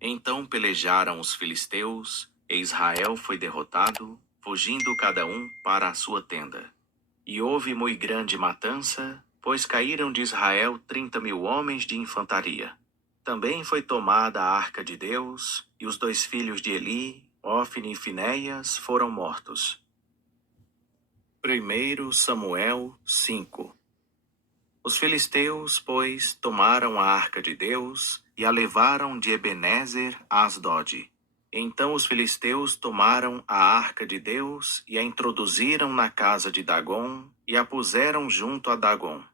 Então pelejaram os filisteus, e Israel foi derrotado, fugindo cada um para a sua tenda. E houve muito grande matança, pois caíram de Israel 30.000 homens de infantaria. Também foi tomada a arca de Deus, e os 2 filhos de Eli, Ofni e Finéias, foram mortos. 1 Samuel 5. Os filisteus, pois, tomaram a arca de Deus e a levaram de Ebenezer a Asdode. Então os filisteus tomaram a arca de Deus e a introduziram na casa de Dagom e a puseram junto a Dagom.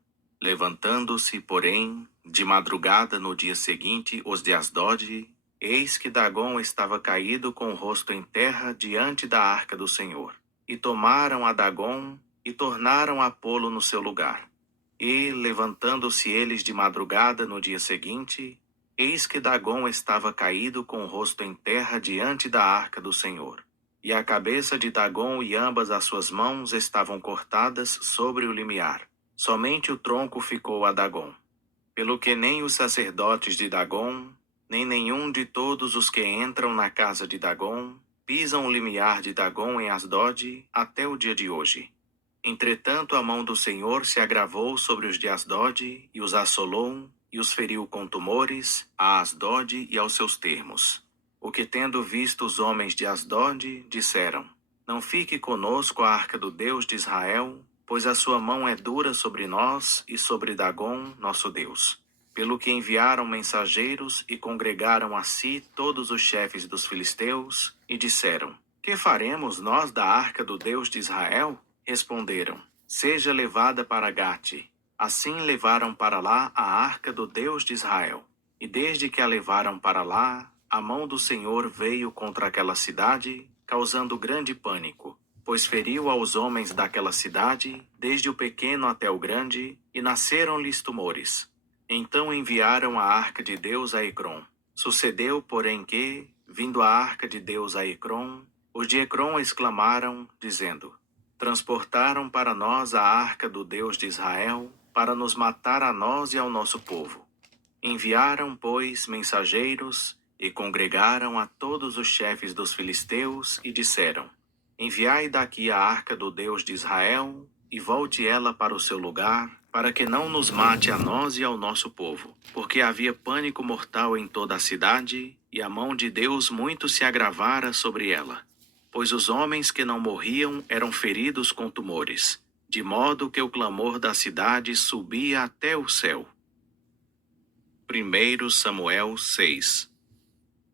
Levantando-se, porém, de madrugada no dia seguinte os de Asdode, eis que Dagom estava caído com o rosto em terra diante da arca do Senhor. E tomaram a Dagom e tornaram a pô-lo no seu lugar. E, levantando-se eles de madrugada no dia seguinte, eis que Dagom estava caído com o rosto em terra diante da arca do Senhor. E a cabeça de Dagom e ambas as suas mãos estavam cortadas sobre o limiar. Somente o tronco ficou a Dagom. Pelo que nem os sacerdotes de Dagom, nem nenhum de todos os que entram na casa de Dagom, pisam o limiar de Dagom em Asdode até o dia de hoje. Entretanto, a mão do Senhor se agravou sobre os de Asdode, e os assolou, e os feriu com tumores, a Asdode e aos seus termos. O que, tendo visto os homens de Asdode, disseram: Não fique conosco a arca do Deus de Israel, pois a sua mão é dura sobre nós e sobre Dagom, nosso Deus. Pelo que enviaram mensageiros e congregaram a si todos os chefes dos filisteus, e disseram: Que faremos nós da arca do Deus de Israel? Responderam: Seja levada para Gate. Assim levaram para lá a arca do Deus de Israel. E desde que a levaram para lá, a mão do Senhor veio contra aquela cidade, causando grande pânico, pois feriu aos homens daquela cidade, desde o pequeno até o grande, e nasceram-lhes tumores. Então enviaram a arca de Deus a Ecrom. Sucedeu, porém, que, vindo a arca de Deus a Ecrom, os de Ecrom exclamaram, dizendo: Transportaram para nós a arca do Deus de Israel, para nos matar a nós e ao nosso povo. Enviaram, pois, mensageiros, e congregaram a todos os chefes dos filisteus, e disseram: Enviai daqui a arca do Deus de Israel, e volte ela para o seu lugar, para que não nos mate a nós e ao nosso povo. Porque havia pânico mortal em toda a cidade, e a mão de Deus muito se agravara sobre ela. Pois os homens que não morriam eram feridos com tumores, de modo que o clamor da cidade subia até o céu. 1 Samuel 6.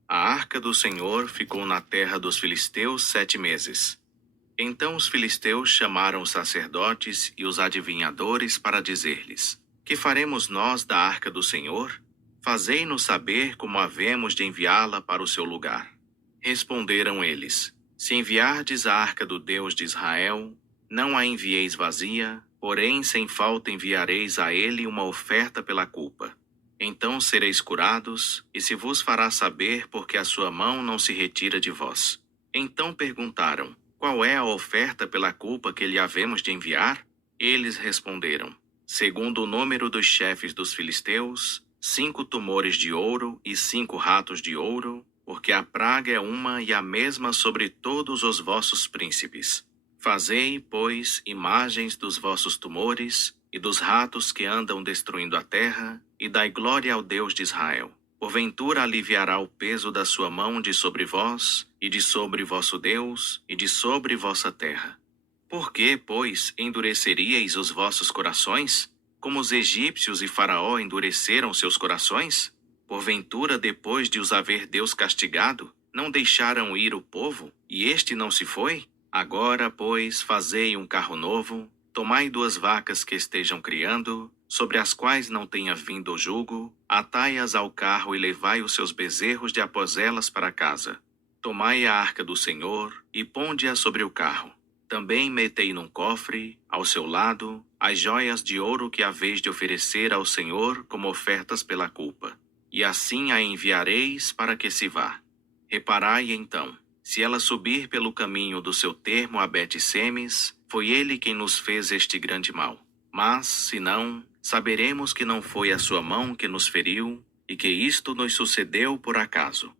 A arca do Senhor ficou na terra dos filisteus 7 meses. Então os filisteus chamaram os sacerdotes e os adivinhadores para dizer-lhes: Que faremos nós da arca do Senhor? Fazei-nos saber como havemos de enviá-la para o seu lugar. Responderam eles: Se enviardes a arca do Deus de Israel, não a envieis vazia, porém sem falta enviareis a ele uma oferta pela culpa. Então sereis curados, e se vos fará saber porque a sua mão não se retira de vós. Então perguntaram: Qual é a oferta pela culpa que lhe havemos de enviar? Eles responderam: Segundo o número dos chefes dos filisteus, 5 tumores de ouro e 5 ratos de ouro, porque a praga é uma e a mesma sobre todos os vossos príncipes. Fazei, pois, imagens dos vossos tumores e dos ratos que andam destruindo a terra, e dai glória ao Deus de Israel. Porventura aliviará o peso da sua mão de sobre vós, e de sobre vosso Deus, e de sobre vossa terra. Por que, pois, endureceríeis os vossos corações, como os egípcios e Faraó endureceram seus corações? Porventura, depois de os haver Deus castigado, não deixaram ir o povo, e este não se foi? Agora, pois, fazei um carro novo, tomai 2 vacas que estejam criando, sobre as quais não tenha vindo o jugo, atai-as ao carro e levai os seus bezerros de após elas para casa. Tomai a arca do Senhor, e ponde-a sobre o carro. Também metei num cofre, ao seu lado, as joias de ouro que haveis de oferecer ao Senhor como ofertas pela culpa. E assim a enviareis para que se vá. Reparai então, se ela subir pelo caminho do seu termo a Bet-Semes, foi ele quem nos fez este grande mal. Mas, se não, saberemos que não foi a sua mão que nos feriu, e que isto nos sucedeu por acaso.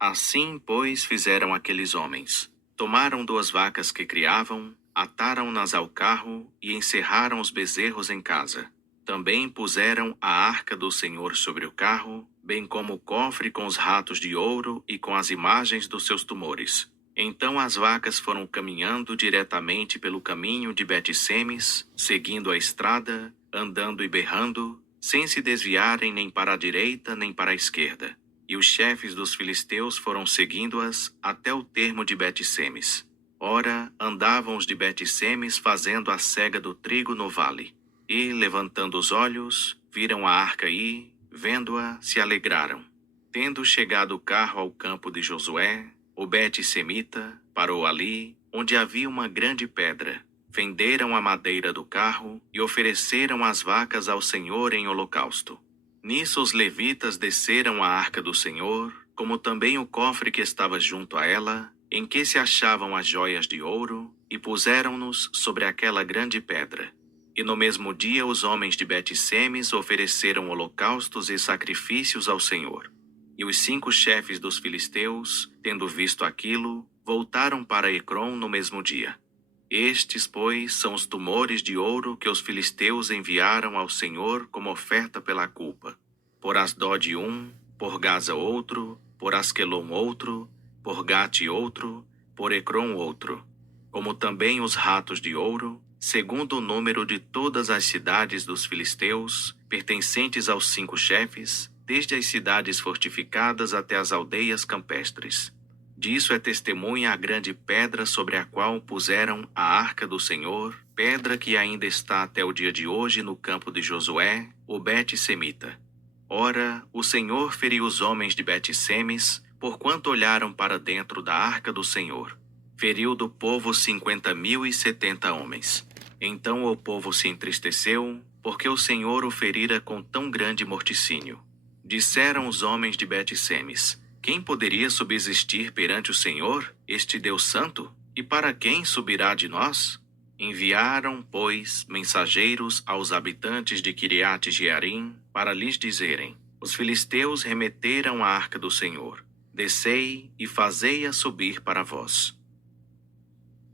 Assim, pois, fizeram aqueles homens. Tomaram 2 vacas que criavam, ataram-nas ao carro e encerraram os bezerros em casa. Também puseram a arca do Senhor sobre o carro, bem como o cofre com os ratos de ouro e com as imagens dos seus tumores. Então as vacas foram caminhando diretamente pelo caminho de Bet-Semes, seguindo a estrada, andando e berrando, sem se desviarem nem para a direita nem para a esquerda. E os chefes dos filisteus foram seguindo-as até o termo de Bet-Semes. Ora, andavam os de Bet-Semes fazendo a cega do trigo no vale. E, levantando os olhos, viram a arca e, vendo-a, se alegraram. Tendo chegado o carro ao campo de Josué, o Bet-Semita parou ali, onde havia uma grande pedra. Fenderam a madeira do carro e ofereceram as vacas ao Senhor em holocausto. Nisso os levitas desceram a arca do Senhor, como também o cofre que estava junto a ela, em que se achavam as joias de ouro, e puseram-nos sobre aquela grande pedra. E no mesmo dia os homens de Bet-Semes ofereceram holocaustos e sacrifícios ao Senhor. E os 5 chefes dos filisteus, tendo visto aquilo, voltaram para Ecrom no mesmo dia. Estes, pois, são os tumores de ouro que os filisteus enviaram ao Senhor como oferta pela culpa. Por Asdode um, por Gaza outro, por Asquelon outro, por Gate outro, por Ecrom outro. Como também os ratos de ouro, segundo o número de todas as cidades dos filisteus, pertencentes aos 5 chefes, desde as cidades fortificadas até as aldeias campestres. Disso é testemunha a grande pedra sobre a qual puseram a arca do Senhor, pedra que ainda está até o dia de hoje no campo de Josué, o Bet-Semita. Ora, o Senhor feriu os homens de Bet-Semes, porquanto olharam para dentro da arca do Senhor. Feriu do povo 50.070 homens. Então o povo se entristeceu, porque o Senhor o ferira com tão grande morticínio. Disseram os homens de Bet-Semes: quem poderia subsistir perante o Senhor, este Deus santo? E para quem subirá de nós? Enviaram, pois, mensageiros aos habitantes de Quiriate-Jearim para lhes dizerem: os filisteus remeteram a arca do Senhor. Descei e fazei-a subir para vós.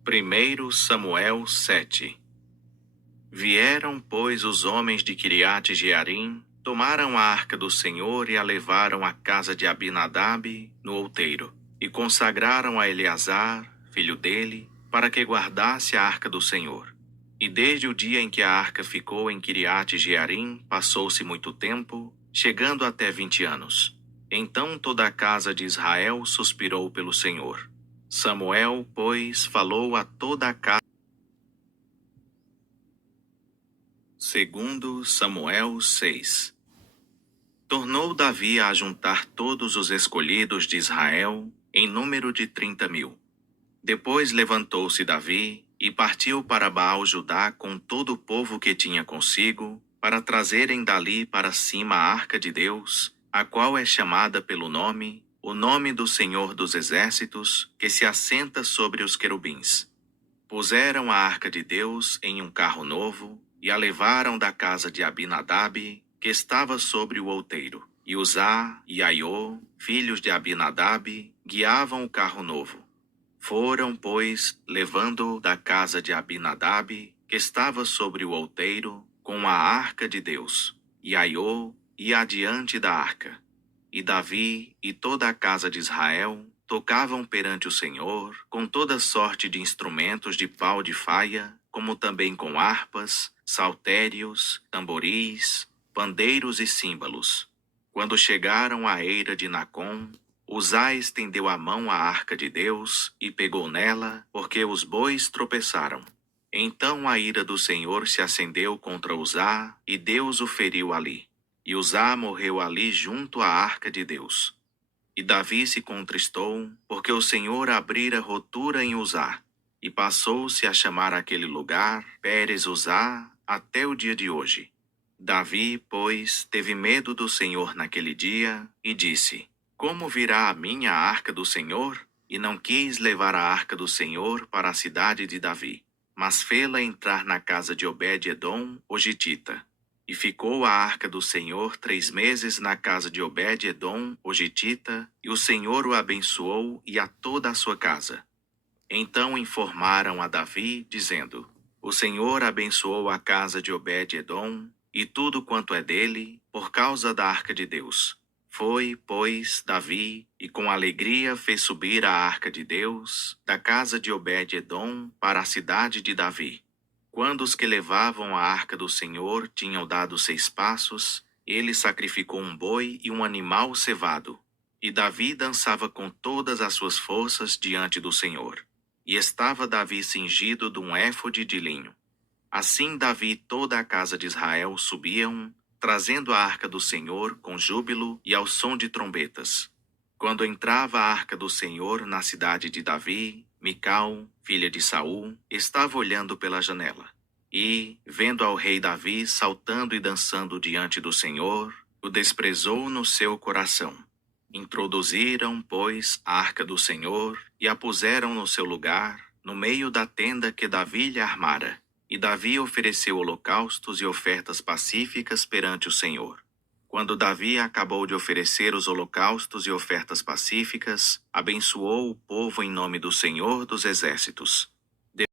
1 Samuel 7. Vieram, pois, os homens de Quiriate-Jearim, tomaram a arca do Senhor e a levaram à casa de Abinadab, no outeiro, e consagraram a Eleazar, filho dele, para que guardasse a arca do Senhor. E desde o dia em que a arca ficou em Quiriate-Jearim, passou-se muito tempo, chegando até 20 anos. Então toda a casa de Israel suspirou pelo Senhor. Samuel, pois, falou a toda a casa. 2 Samuel 6. Tornou Davi a ajuntar todos os escolhidos de Israel, em número de 30.000. Depois levantou-se Davi e partiu para Baal-Judá com todo o povo que tinha consigo, para trazerem dali para cima a arca de Deus, a qual é chamada pelo nome, o nome do Senhor dos Exércitos, que se assenta sobre os querubins. Puseram a arca de Deus em um carro novo, e a levaram da casa de Abinadab, que estava sobre o outeiro. E Uzá e Aiô, filhos de Abinadab, guiavam o carro novo. Foram, pois, levando-o da casa de Abinadab, que estava sobre o outeiro, com a arca de Deus. E Aiô ia adiante da arca. E Davi e toda a casa de Israel tocavam perante o Senhor com toda sorte de instrumentos de pau de faia, como também com harpas, saltérios, tamboris, pandeiros e símbolos. Quando chegaram à eira de Nacon, Uzá estendeu a mão à arca de Deus e pegou nela, porque os bois tropeçaram. Então a ira do Senhor se acendeu contra Uzá, e Deus o feriu ali. E Uzá morreu ali junto à arca de Deus. E Davi se contristou, porque o Senhor abrira rotura em Uzá, e passou-se a chamar aquele lugar Pérez Uzá até o dia de hoje. Davi, pois, teve medo do Senhor naquele dia, e disse: como virá a minha arca do Senhor? E não quis levar a arca do Senhor para a cidade de Davi, mas fê-la entrar na casa de Obed-edom, o gitita. E ficou a arca do Senhor 3 meses na casa de Obed-edom, o gitita, e o Senhor o abençoou e a toda a sua casa. Então informaram a Davi, dizendo: O Senhor abençoou a casa de Obed-edom e tudo quanto é dele, por causa da arca de Deus. Foi, pois, Davi, e com alegria fez subir a arca de Deus da casa de Obed-edom para a cidade de Davi. Quando os que levavam a arca do Senhor tinham dado 6 passos, ele sacrificou um boi e um animal cevado. E Davi dançava com todas as suas forças diante do Senhor. E estava Davi cingido de um éfode de linho. Assim Davi e toda a casa de Israel subiam, trazendo a arca do Senhor com júbilo e ao som de trombetas. Quando entrava a arca do Senhor na cidade de Davi, Mical, filha de Saul, estava olhando pela janela. E, vendo ao rei Davi saltando e dançando diante do Senhor, o desprezou no seu coração. Introduziram, pois, a arca do Senhor e a puseram no seu lugar, no meio da tenda que Davi lhe armara. E Davi ofereceu holocaustos e ofertas pacíficas perante o Senhor. Quando Davi acabou de oferecer os holocaustos e ofertas pacíficas, abençoou o povo em nome do Senhor dos Exércitos.